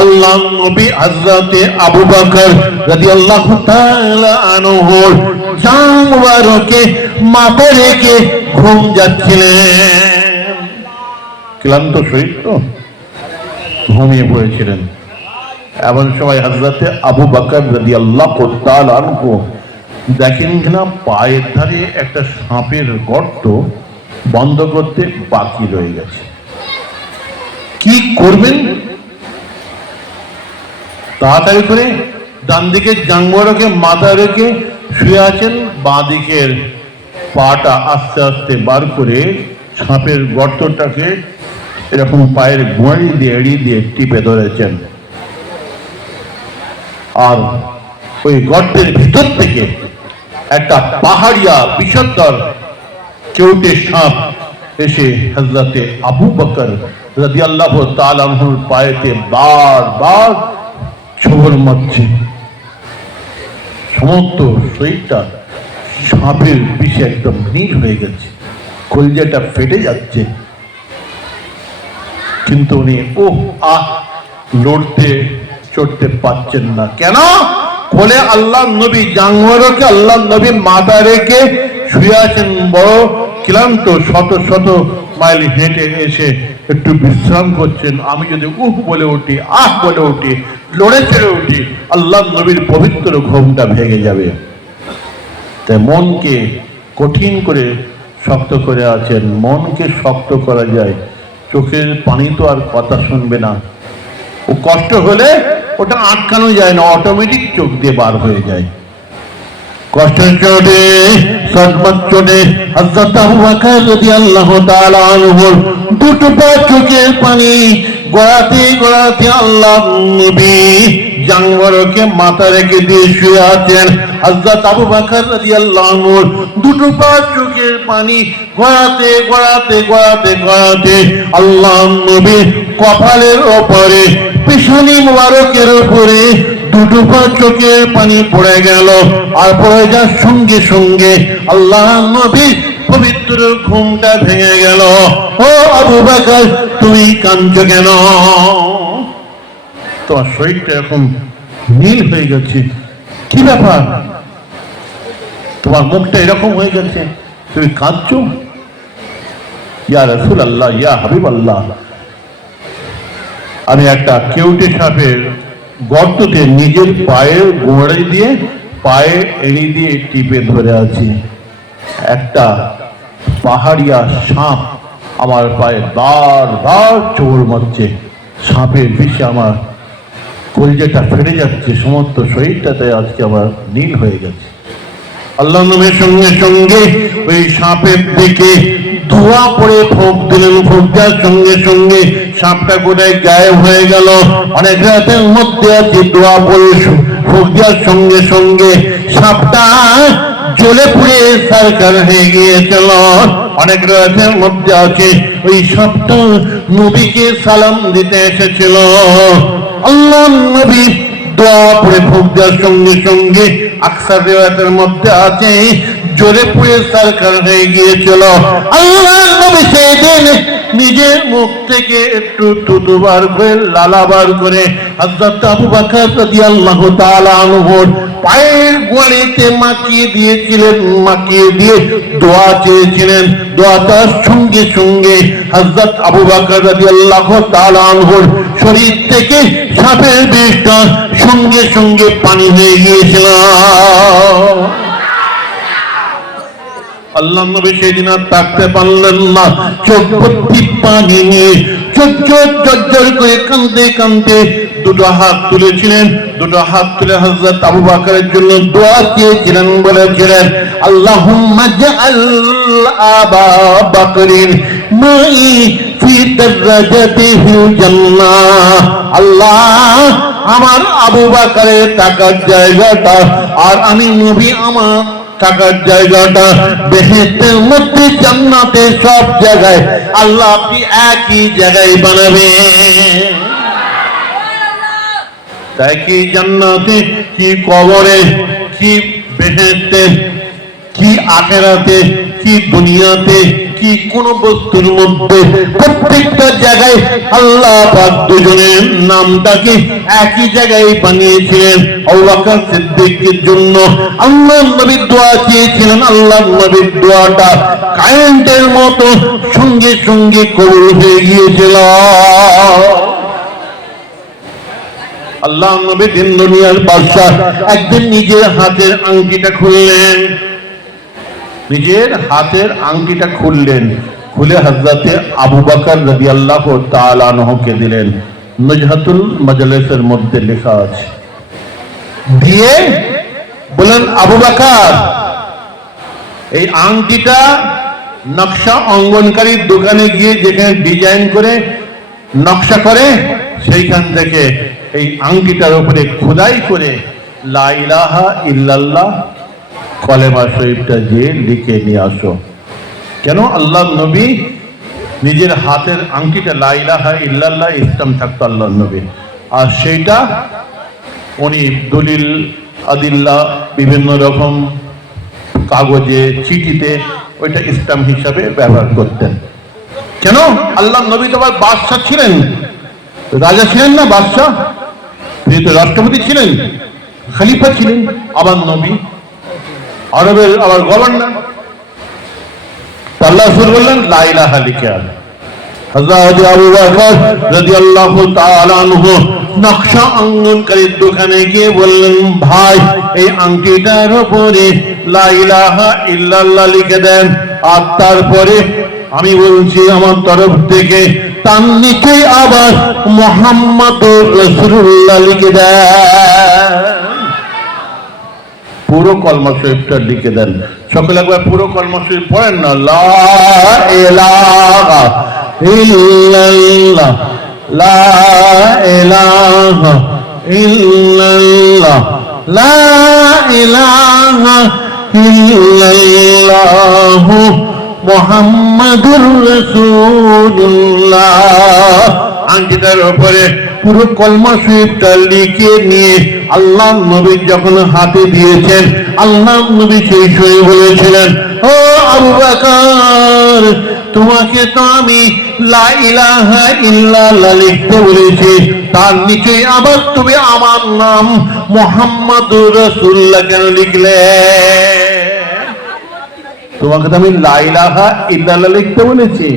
আল্লাহ নবী হযরত আবু বকর রাদিয়াল্লাহু তাআলা আনহু জান মুবারকে মাথা রেখে ঘুম যাচ্ছিলেন। ক্লান্ত শরীর তো, ঘুমিয়ে পড়েছিলেন। এমন সময় হযরত আবু বকর রাদিয়াল্লাহু তাআলা আনহু দেখেন কিনা পায়ের ধারে একটা সাপের গর্ত, বন্ধ করতে বাকি রয়ে গেছে। কি করবেন? তাড়াতাড়ি করে ডান দিকে জাঙ্গরকে মাথা রেখে শুয়ে আছেন, বাঁ দিকের পাটা আস্তে আস্তে বার করে সাপের গর্তটাকে এরকম পায়ের গোড়ালি দিয়ে এড়িয়ে দিয়ে টিপে ধরেছেন। আর ওই গর্তের ভিতর থেকে একটা পাহাড়িয়া বিষধর কেউটে সাপ এসে হযরতে আবু বকর রাদিয়াল্লাহু তাআলা আনহুর পায়েতে বারবার ছোবল মারছে। সমস্ত শরীরটা সাপের বিষে একদম নীল হয়ে গেছে, কলিজাটা ফেটে যাচ্ছে, কিন্তু উনি লড়তে চড়তে পারছেন না। কেন? কোলে আল্লাহ নবী, জাঙ্গরকে আল্লাহ নবী মাথা রেখে শুয়ে আছেন, বড় ক্লান্ত, শত শত মাইল হেঁটে এসে একটু বিশ্রাম করছেন। আমি যদি বলে উঠি, বলে উঠি, লড়ে চড়ে উঠি, আল্লাহ নবীর পবিত্র ঘুমটা ভেঙে যাবে। তাই মনকে কঠিন করে শক্ত করে আছেন। মনকে শক্ত করা যায়, চোখের পানি তো আর কথা শুনবে না। ও কষ্ট হলে ওটা আটকানো যায় না, অটোমেটিক চোখ দিয়ে বার হয়ে যায়। কষ্টের চোটে, সদমত চোটে হযরত আবু বকর রাদিয়াল্লাহু তাআলা আনহুর দুটো পা চোখের পানি গড়াতে গড়াতে আল্লাহ নবী জাঙ্গরকে মাথা রেখে দিয়ে শুয়ে আছেন। হযরত আবু বকর রাদিয়াল্লাহু আনহুর দুটো পা চোখের পানি গড়াতে গড়াতে গড়াতে গড়াতে আল্লাহ নবী কপালের ওপরে, পিছনি মোবারকের উপরে দুটো পা চোখের পানি পড়ে গেল। আর পড়ে যাওয়ার সঙ্গে সঙ্গে আল্লাহ নবীর পবিত্র ঘুমটা ভেঙে গেল। ও আবু বকর, তুমি কাঁদছো কেন? তোমার শরীরটা এরকম নীল হয়ে গেছে, কি ব্যাপার? তোমার মুখটা এরকম হয়ে গেছে, তুমি কাঁদছো? ইয়া রাসূলুল্লাহ, ইয়া হাবিবাল্লাহ, আমি একটা কেউটে সাপের গর্ততে নিজের পায়ের গোড়ালি দিয়ে পায়ে এড়ি দিয়ে টিপে ধরে আছি। একটা পাহাড়িয়া সাপ আমার পায়ে বারবার চোর মারছে। সাপের বিষে আমার কলিজাটা ফেটে যাচ্ছে, সমস্ত শরীরটাতে আজকে আমার নীল হয়ে গেছে। আল্লাহ নামের সঙ্গে সঙ্গে ওই সাপের দিকে ধোয়া পড়ে ফোঁক দিলেন। ফোঁক দেওয়ার সঙ্গে সঙ্গে সাপটা গোটায় গায়েব হয়ে গেল। অনেক রাতের মধ্যে আছে ধোয়া পড়ে ফোঁক দেওয়ার সঙ্গে সঙ্গে সাপটা জ্বলে পুড়ে সারকার হয়ে গিয়েছিল। অনেক রাতের মধ্যে আছে ওই সাপটা নবীকে সালাম দিতে এসেছিল। আল্লাহ নবী দোয়া পড়ে ফোঁক দেওয়ার সঙ্গে সঙ্গে আকসার রিওয়ায়াতের মধ্যে আছে জ্বলে পুড়ে সারকার হয়ে গিয়েছিল। আল্লাহ নবী সেদিন নিজের মুখ থেকে একটু থুতু বার করে, লালা বার করে হযরত আবু বকর রাদিয়াল্লাহু তাআলা আনহুর পায়ের গোড়ালিতে মাখিয়ে দিয়েছিলেন। মাখিয়ে দিয়ে দোয়া চেয়েছিলেন। দোয়াটার সঙ্গে সঙ্গে হযরত আবু বকর রাদিয়াল্লাহু তাআলা আনহুর শরীর থেকে সাপের বিষটা সঙ্গে সঙ্গে পানি হয়ে গিয়েছিল। আল্লাহ নবী সেদিন আর থাকতে পারলেন না, চোখ ভর্তি পানি নিয়ে ঝরঝর করে কাঁদতে কাঁদতে দুটো হাত তুলেছিলেন। দুটো হাত তুলে হযরত আবু বকরের জন্য দোয়া চেয়েছিলেন, বলেছিলেন আল্লাহুম্মা জাআল আবা বকরিন মাই ফি দারাজাতিহিল জান্নাহ। আল্লাহ, আমার আবু বকরের টাকার জায়গাটা আর আমি নবী আমার টাকার জায়গাটা বেহেশতের মধ্যে, জান্নাতে, সব জায়গায় আল্লাহ আপনি একই জায়গায় বানাবেন। তাই কি জান্নাতে, কি কবরে, কি বেহেশতে, কি আখিরাতে, কি দুনিয়াতে, কি কোন বস্তুর মধ্যে প্রত্যেকটা জায়গায় আল্লাহ পাক দুজনের নামটাকে একই জায়গায় বানিয়েছিলেন। আবু বকর সিদ্দিকের জন্য আল্লাহ নবী দোয়া চেয়েছিলেন। আল্লাহ নবীর দোয়াটা কারেন্টের মতো সঙ্গে সঙ্গে কবুল হয়ে গিয়েছিল। আল্লাহ নবী দিন দুনিয়ার বাদশা একদিন নিজের হাতের আংটিটা খুললেন। নিজের হাতের আংটিটা খুললেন, খুলে হযরতে আবু বকর রাদিয়াল্লাহু তাআলা আনহুকে দিলেন। নুজহাতুল মাজলিসের মধ্যে লেখা আছে। দিয়ে বলেন, আবু বকর, এই আংটিটা নকশা অঙ্কনকারীর দোকানে গিয়ে যেখানে ডিজাইন করে নকশা করে সেইখান থেকে এই আংটিটার উপরে খোদাই করে লা ইলাহা ইল্লাল্লাহ কলেমা শরীফটা যে লিখে নিয়ে আসো। কেন? আল্লাহ নবী নিজের হাতের আংটিটা লা ইলাহা ইল্লাল্লাহ ইসলাম থাকতো আল্লাহ নবী, আর সেইটা উনি দলিল আদিল্লা বিভিন্ন রকম কাগজে চিঠিতে ওইটা ইসলাম হিসাবে ব্যবহার করতেন। কেন? আল্লাহ নবী তো আবার বাদশাহ ছিলেন, রাজা ছিলেন না, বাদশাহ, তিনি তো রাষ্ট্রপতি ছিলেন, খলিফা ছিলেন, আবার নবী, আরবের আবার গভর্নর। আল্লাহ রাসূল বললেন লা ইলাহা লিখে আন। হযরত আবু বকর রাদিয়াল্লাহু তাআলা আনহু নকশা অঙ্কনকারীর দোকানে গিয়ে বললেন, ভাই এই আংটিটার উপরে লা ইলাহা ইল্লাল্লাহ লিখে দেন, আর তারপরে আমি বলছি আমার তরফ থেকে তার নিচে আবার মুহাম্মাদুর রাসূলুল্লাহ লিখে দেন। পুরো কলমা শরীফটা লিখে দেন। সকলে একবার পুরো কলমা শরীফ পড়েন না। লা ইলাহা ইল্লাল্লাহ, লা ইলাহা ইল্লাল্লাহ, লা ইলাহা ইল্লাল্লাহ মুহাম্মাদুর রাসূলুল্লাহ। আংটিটার উপরে পুরো কলমা শরীফটা লিখে নিয়ে আল্লাহ নবী যখন হাতে দিয়েছেন, আল্লাহ নবী সেই সময় বলেছিলেন, ও আবু বকর, তোমাকে তো আমি লা ইলাহা ইল্লাল্লাহ লিখতে বলেছি, তার নিচে আবার তুমি আমার নাম মুহাম্মাদুর রাসূলুল্লাহ কেন লিখলে? তোমাকে তো আমি লা ইলাহা ইল্লাল্লাহ লিখতে বলেছি,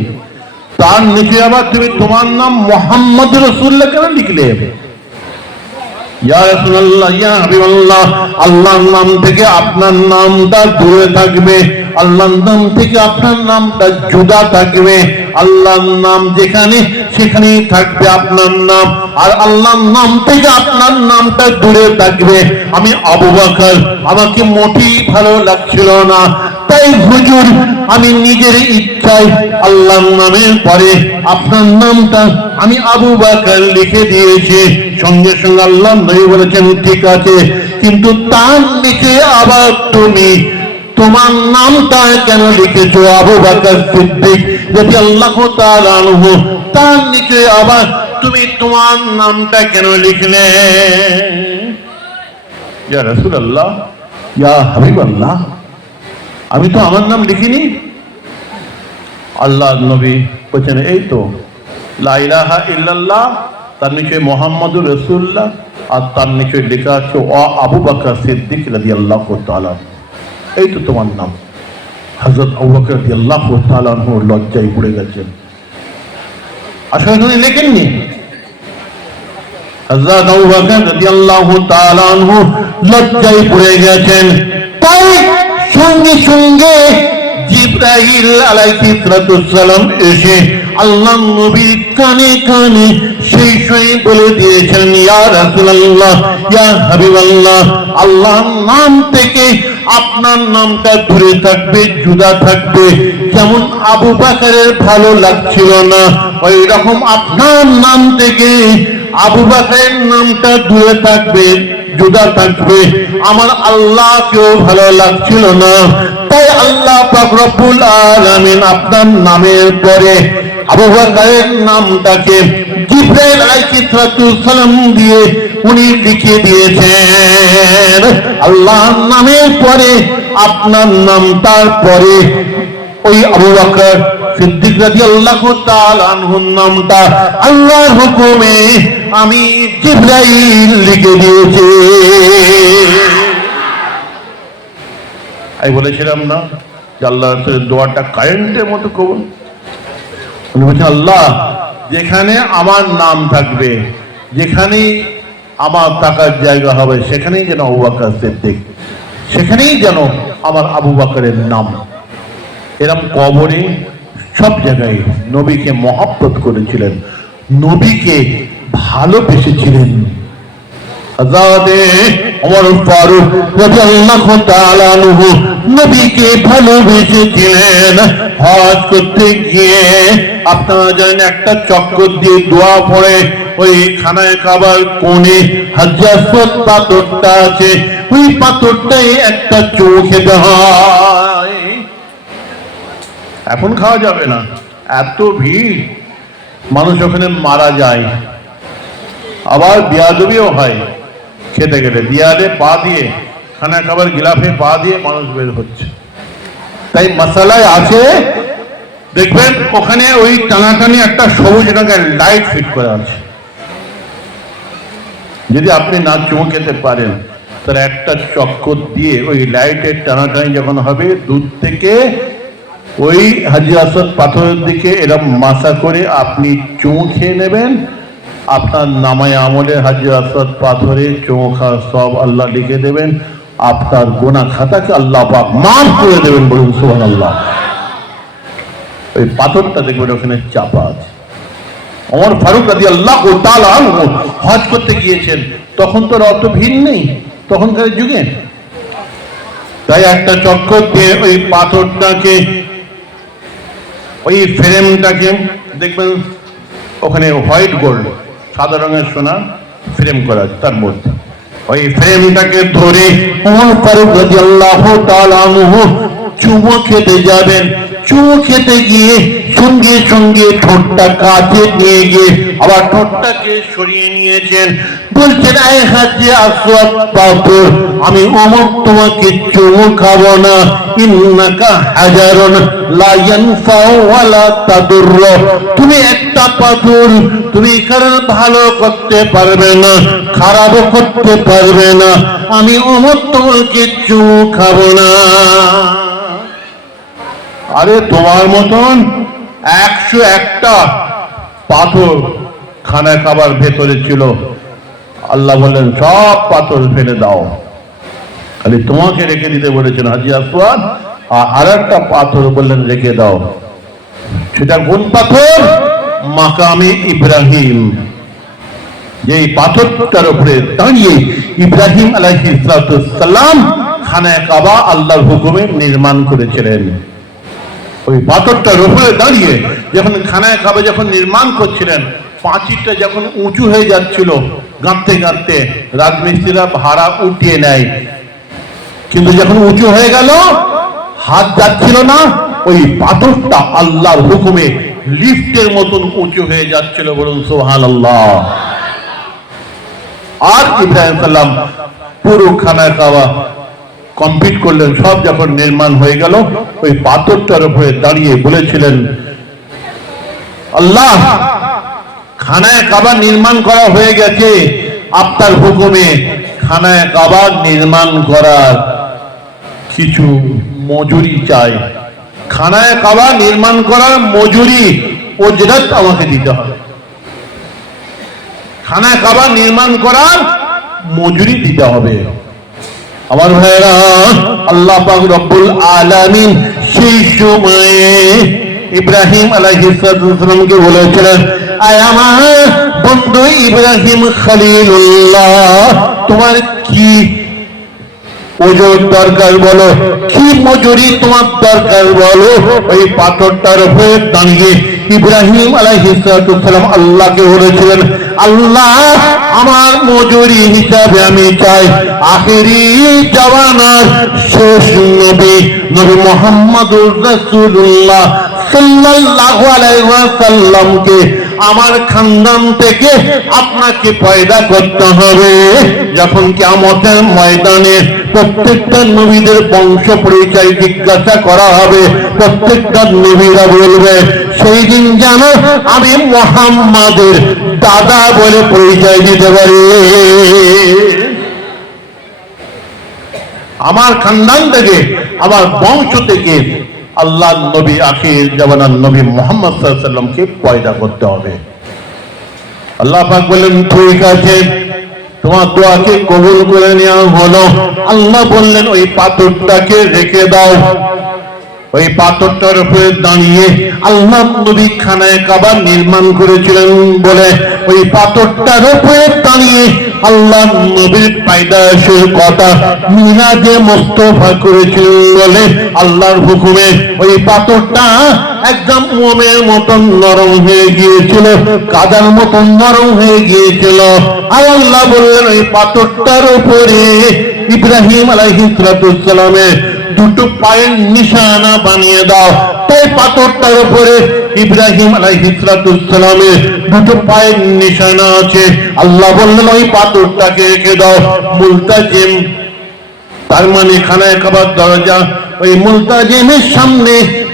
তার নিচে আবার তুমি তোমার নাম মুহাম্মাদুর রাসূলুল্লাহ কেন লিখলে? ইয়া রাসূলুল্লাহ, ইয়া হাবিবাল্লাহ, আল্লাহর নাম থেকে আপনার নামটা দূরে থাকবে, আল্লাহর নাম থেকে আপনার নামটা জুদা থাকবে। আল্লাহর নাম যেখানে সেখানেই থাকবে আপনার নাম, আর আল্লাহর নাম থেকে আপনার নামটা দূরে থাকবে। আমি আবু বকর, আমাকে মোটেই ভালো লাগছিল না, তাই হুজুর আমি নিজের ইচ্ছায় আল্লাহর নামের পরে আপনার নামটা আমি আবু বকর লিখে দিয়েছি। সঙ্গে সঙ্গে আল্লাহ নবী বলেছেন, ঠিক আছে, কিন্তু তার নিচে আবার তুমি তোমার নামটা কেন লিখেছো আবু বকর সিদ্দিক রাদিয়াল্লাহু তাআলা আনহু? তার নিচে আবার তুমি তোমার নামটা কেন লিখলে? ইয়া রাসূলুল্লাহ, ইয়া হাবিবাল্লাহ, আমি তো আমার নাম লিখিনি। আল্লাহ নবী বলেছেন, এই তো লা ইলাহা ইল্লাল্লাহ, তার নিচে মুহাম্মাদুর রাসূলুল্লাহ, আর তার নিচে লেখা আছে ও আবু বকর সিদ্দিক রাদিয়াল্লাহু তাআলা, এই তো তোমার নাম। হযরত আবু বকর রাদিয়াল্লাহু তাআলা আনহু লজ্জায় পড়ে গেছেন। আসলে তিনি লেখেননি। হযরত আবু বকর রাদিয়াল্লাহু তাআলা আনহু লজ্জায় পড়ে গেছেন। তাই সঙ্গে সঙ্গে জিবরাইল আলাইহিস সালাম এসে আল্লাহ নবীর কানে কানে সেই সময় বলে দিয়েছেন, ইয়া রাসূলুল্লাহ, ইয়া হাবিবাল্লাহ, আল্লাহর নাম থেকে আপনার নামটা দূরে থাকবে, জুদা থাকবে। যেমন আবু বকরের ভালো লাগছিল না, ওই রকম আপনার নাম থেকে আবু বকরের নামটা দূরে থাকবে, জুদা থাকবে। আমার আল্লাহকেও ভালো লাগছিল না, তাই আল্লাহ পাক রব্বুল আলামিন আপনার নামের পরে আবু বকরের নামটাকে জিবরাইল আলাইহিস সালাম দিয়ে উনি লিখে দিয়েছেন। আল্লাহর নামের পরে আপনার নাম, তারপরে ওই আবু বকর সিদ্দিক রাদিয়াল্লাহু তাআলা আনহুর নামটা আল্লাহর হুকুমে আমি জিবরাইল লিখে দিয়েছি। আমি বলেছিলাম না যে আল্লাহ রাসূলের দোয়াটা কারেন্টের মতো কবুল। উনি বলছেন, আল্লাহ যেখানে আমার নাম থাকবে, যেখানেই আমার থাকার জায়গা হবে, সেখানেই যেন আবু বকর সিদ্দিক, সেখানেই যেন আমার আবু বকরের নাম। এরকম কবরে সব জায়গায় নবীকে মহব্বত করেছিলেন, নবীকে ভালোবেসেছিলেন। হযরতে ওমর ফারুক রাদিয়াল্লাহু তাআলা আনহু নবীকে ভালোবেসেছিলেন। হজ করতে গিয়ে আপনারা জানেন একটা চক্কর দিয়ে দোয়া পড়ে ওই খানায় কাবার কোণে হাজর আসওয়াদ পাথরটা আছে, ওই পাথরটাই একটা চুমু খেতে হয়। এখন খাওয়া যাবে না, এত ভিড়, মানুষ ওখানে মারা যায়। আবার বিয়াদবিও হয়, খেতে গেলে দিয়ালে পা দিয়ে, খানা খাবার গিলাফে পা দিয়ে মানুষ বের হচ্ছে। তাই মশালায় আছে, দেখবেন ওখানে ওই টানাটানি একটা সবুজ রঙের লাইট ফিট করা আছে। যদি আপনি না চুমু খেতে পারেন, তার একটা চক্কর দিয়ে ওই লাইটের টানাটানি যখন হবে, দূর থেকে ওই হাজর আসওয়াদ পাথরের দিকে এরকম মাসা করে আপনি চুমু খেয়ে নেবেন। আপনার নামায় আমলে হাজর আসওয়াদ পাথরে চুমু খাওয়া সব আল্লাহ লিখে দেবেন। আপনার গুনাহ খাতাকে আল্লাহ পাক মাফ করে দেবেন, বলুন সুবহানাল্লাহ। ওই পাথরটা দেখবেন ওখানে চাপা আছে। ওমর ফারুক রাদিয়াল্লাহু তাআলা আনহু হজ করতে গিয়েছেন, তখন তো অত ভিড় নেই তখনকার যুগে। তাই একটা চক্কর দিয়ে ওই পাথরটাকে, ওই ফ্রেমটাকে দেখবেন ওখানে হোয়াইট গোল্ড, সাদা রঙের সোনা ফ্রেম করা আছে, তার মধ্যে ওই ফ্রেমটাকে ধরে ওমর ফারুক রাদিয়াল্লাহু তাআলা আনহু চুমু খেতে যাবেন। চুমু খেতে গিয়ে সঙ্গে সঙ্গে ঠোঁটটা কাছে নিয়ে গিয়ে আবার ঠোঁটটাকে সরিয়ে নিয়েছেন। বলছেন, আয় হাজে আসওয়াদ পাথর, আমি ওমর তোমাকে চুমু খাবো না। ইন্নাকা হাজারুন লা ইয়ানফাউ ওয়া লা তাদুর, তুমি একটা পাথর, তুমি কারোর ভালো করতে পারবে না, খারাপও করতে পারবে না। আমি ওমর তোমাকে চুমু খাবো না। আরে তোমার মতন 101টা পাথর খানা খাবার ভেতরে ছিল, আল্লাহ বললেন সব পাথর ফেলে দাও, খালি তোমাকে রেখে দিতে বলেছেন হাজী আসওয়াদ। আর একটা পাথর বললেন রেখে দাও, সেটা কোন পাথর? মাকামে ইব্রাহিম। যে পাথরটার উপরে দাঁড়িয়ে ইব্রাহিম আলাইহিস সালাম খানায় কাবা আল্লাহর হুকুমে নির্মাণ করেছিলেন। ওই পাথরটার উপরে দাঁড়িয়ে যখন খানায় কাবা যখন নির্মাণ করছিলেন, পাঁচিরটা যখন উঁচু হয়ে যাচ্ছিল, গাঁথতে গাঁথতে রাজমিস্ত্রিরা ভাড়া উঠিয়ে নেয়, কিন্তু যখন উঁচু হয়ে গেল, হাত যাচ্ছিল না, ওই পাথরটা আল্লাহর হুকুমে লিফটের মতন উঁচু হয়ে যাচ্ছিল, বলুন সুবহানাল্লাহ। আর ইব্রাহিম সাল্লাম পুরো খানায় কাবা কমপ্লিট করলেন। সব যখন নির্মাণ হয়ে গেল, ওই পাথরটার উপরে দাঁড়িয়ে বলেছিলেন, আল্লাহ, খানায় কাবা নির্মাণ করা হয়ে গেছে, আপনার হুকুমে খানায় কাবা নির্মাণ করার কিছু মজুরি চাই। খানায় কাবা নির্মাণ করার মজুরি উজরত আমাকে দিতে হবে, খানায় কাবা নির্মাণ করার মজুরি দিতে হবে। আমার ভাইরা, আল্লাহ পাক রব্বুল আলামিন সেই সময়ে ইব্রাহিম আলাইহিস সালামকে বলেছিলেন, আয় আমার বন্ধু ইব্রাহিম খলিলুল্লাহ, তোমার কি ওজোর দরকার বলো, কি মজুরি তোমার দরকার বলো। ওই পাথরটার উপরে দাঁড়িয়ে ইব্রাহিম আলাইহিস সালাম আল্লাহকে বলেছিলেন, আল্লাহ, আমার মজুরি হিসাবে আমি চাই আখিরি জামানার শেষ নবী, নবী মুহাম্মদুর রাসূলুল্লাহ সাল্লাল্লাহু আলাইহি ওয়াসাল্লামকে আমার খানদান থেকে আপনাকে পয়দা করতে হবে। যখন কিয়ামতের ময়দানে প্রত্যেকটা নবীদের বংশ পরিচয় জিজ্ঞাসা করা হবে, প্রত্যেকটা নবীরা বলবে, সেই দিন যেন আমি মুহাম্মাদের দাদা বলে পরিচয় দিতে পারি। আমার খানদান থেকে, আমার বংশ থেকে আল্লাহ নবী আখির জামানার নবী মুহাম্মদ সাল্লাল্লাহু আলাইহি ওয়াসাল্লামকে পয়দা করতে হবে। আল্লাহ পাক বললেন, ঠিক আছে, তোমার দোয়াকে কবুল করে নেওয়া হলো। আল্লাহ বললেন, ওই পাথরটাকে রেখে দাও। ওই পাথরটার উপরে দাঁড়িয়ে আল্লাহ নবী খানায়ে কাবা নির্মাণ করেছিলেন বলে ওই পাথরটার উপরে দাঁড়িয়ে আল্লাহ নবীর পায়দাশের কথা মিরাজে মুস্তাফা করেছিলেন বলে আল্লাহর হুকুমে ওই পাথরটা একদম মোমের মতন নরম হয়ে গিয়েছিল, কাদার মতন নরম হয়ে গিয়েছিল। আর আল্লাহ বললেন ওই পাথরটার উপরে ইব্রাহিম আলাইহিস সালামের দুটো পায়ের নিশানা বানিয়ে দাও। তাই পাথরটার উপরে ইব্রাহিম আলাইহিস সালামের দুটো পায়ের নিশানা আছে। আল্লাহ বললেন ওই পাথরটাকে রেখে দাও মুলতাজিম, তার মানে খানায়ে কাবার দরজা, ওই মুলতাজিমের সামনে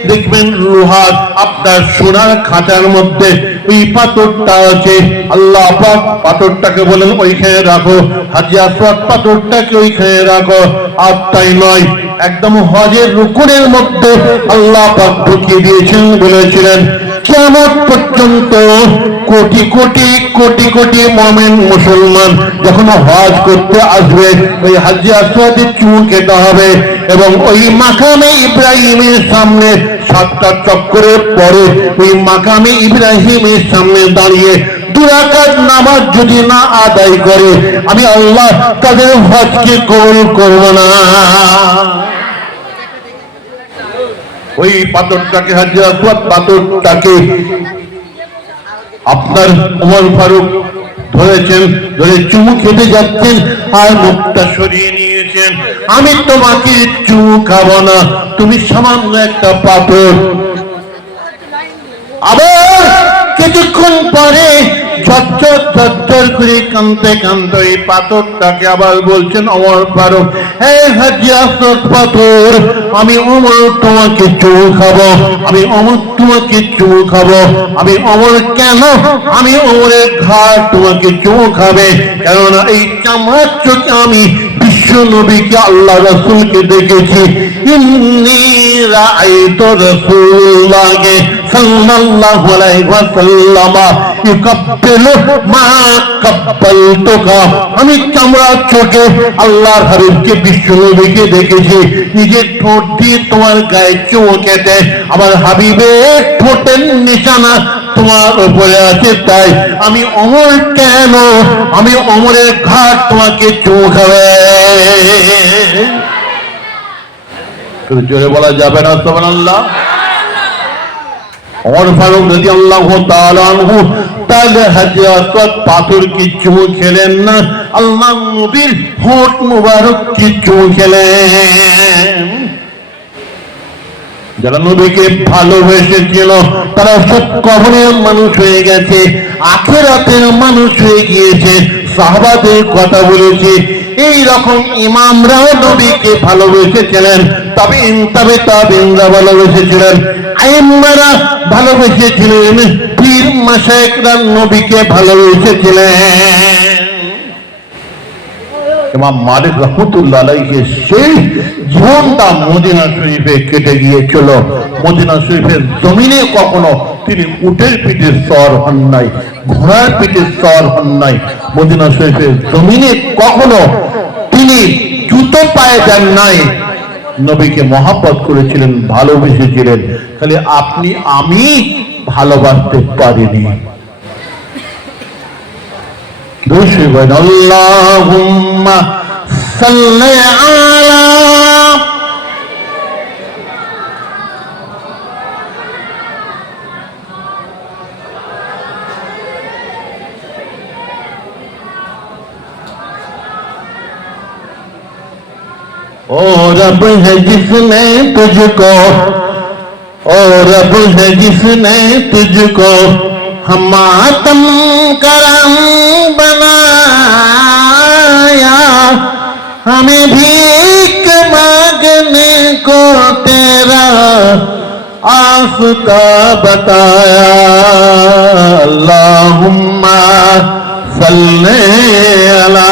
দেখবেন লোহার আপনার সোনার খাঁচার মধ্যে ওই পাথরটা আছে। আল্লাহ পাক পাথরটাকে বলেন ওইখানে রাখো, হাজী আসওয়াদ পাথরটাকে ওইখানে রাখো। আর তাই নয়, একদম হজের রুকুনের মধ্যে আল্লাহ পাক ঢুকিয়ে দিয়েছেন, বলেছিলেন কিয়ামত পর্যন্ত কোটি কোটি কোটি কোটি মুমিন মুসলমান যখন হজ করতে আসবে ওই হাজী আসওয়াদের চুল খেতে হবে এবং ওই মাকামে ইব্রাহিমের সামনে 7টা চক্করের পরে ওই মাকামে ইব্রাহিমের সামনে দাঁড়িয়ে 2 রাকাত নামাজ যদি না আদায় করে আমি আল্লাহ তাদের হজকে কবুল করব না। ওই পাথরটাকে হাজী আসওয়াদ পাথরটাকে আপনার ওমর ফারুক ধরেছেন, ধরে চুমু খেতে যাচ্ছেন আর মুখটা সরিয়ে নিয়েছেন। আমি তোমাকে চুমু খাবো না, তুমি সামান্য একটা পাথর। আবার কিছুক্ষণ পরে ঝরঝর ঝরঝর করে কাঁদতে কাঁদতে এই পাথরটাকে আবার বলছেন ওমর ফারুক, হে হাজী আসওয়াদ পাথর, আমি ওমর তোমাকে চুমু খাবো, আমি ওমর তোমাকে চুমু খাবো। আমি ওমর কেন? আমি ওমরের ঘাড় তোমাকে চুমু খাবে, কেননা এই চামড়ার চোখে আমি বিশ্ব নবীকে আল্লাহ রাসূলকে দেখেছি। ইন্নী রাআইতু রাসূলুল্লাহি সাল্লাল্লাহু আলাইহি ওয়াসাল্লাম ইউকাব্বিলু মা কাব্বালতুকা, আমি চামড়ার চোখে আল্লাহর হাবিবকে বিশ্ব নবীকে দেখেছি নিজের ঠোঁট দিয়ে তোমার গায়ে চুমু খেতে। আমার হাবিবের ঠোঁটের নিশানা তোমার উপরে আছে, তাই আমি ওমর কেন? আমি ওমরের ঘাট তোমাকে চুমু খাবে। জোরে বলা যাবে না সুবহানাল্লাহ। ওমর ফারুক রাদিয়াল্লাহু তাআলা আনহু তাহলে হাজী আসওয়াদ পাথর কি চুমু খেলেন না, আল্লাহ নবীর হোঁট মুবারক কি চুমু খেলেন। যারা নবীকে ভালোবেসেছিল তারা সব কবরের মানুষ হয়ে গেছে, আখিরাতের মানুষ হয়ে গিয়েছে। সাহাবাদের কথা বলেছে, এই রকম ইমামরাও নবীকে ভালোবেসেছিলেন, তাবেঈনরা ভালোবেসেছিলেন, আইম্মারা ভালোবেসেছিলেন, পীর মাশায়েখরা নবীকে ভালোবেসেছিলেন। ইমাম মালিক রাহমাতুল্লাহ আলাইহি সেই জীবনটা মদিনা শরীফে কেটে গিয়েছিল। মদিনা শরীফের জমিনে কখনো তিনি উটের পিঠে সওয়ার হন নাই, ঘোড়ার পিঠে সওয়ার হন নাই। মদিনা শরীফের জমিনে কখনো তিনি জুতো পায়ে যান নাই। নবীকে মহব্বত করেছিলেন, ভালোবেসেছিলেন, খালি আপনি আমি ভালোবাসতে পারিনি। আল্লাহুম্মা সাল্লি আলা ओ रब है जिसने तुझको, ओ रब है जिसने तुझको हमातम करम बनाया, हमें भीख मांगने को तेरा आफताब बताया। अल्लाहुम्मा सल्ले अला